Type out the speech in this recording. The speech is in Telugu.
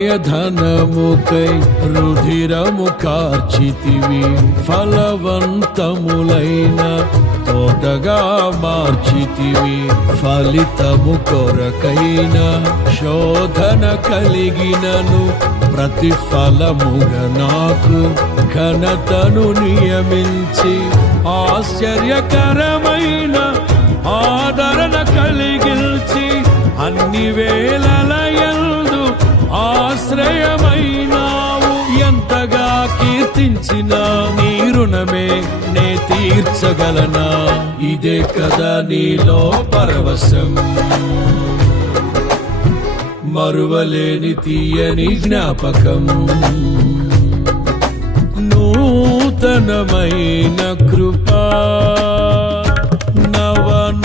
ధనముకై రుధిరము కార్చితివి, ఫలవంతములైన తోటగా మార్చితివి. ఫలితము కొరకైన శోధన కలిగినను ప్రతిఫలముగా నాకు ఘనతను నియమించి, ఆశ్చర్యకరమైన ఆదరణ కలిగించి, అన్ని వేళలయందు ఆశ్రయమైనావు. ఎంతగా కీర్తించినా నీ రుణమే నే తీర్చగలనా? ఇదే కదా నీలో పరవశం, మరువలేని తీయని జ్ఞాపకం. నూతనమైన కృపా, నవనూతనమైన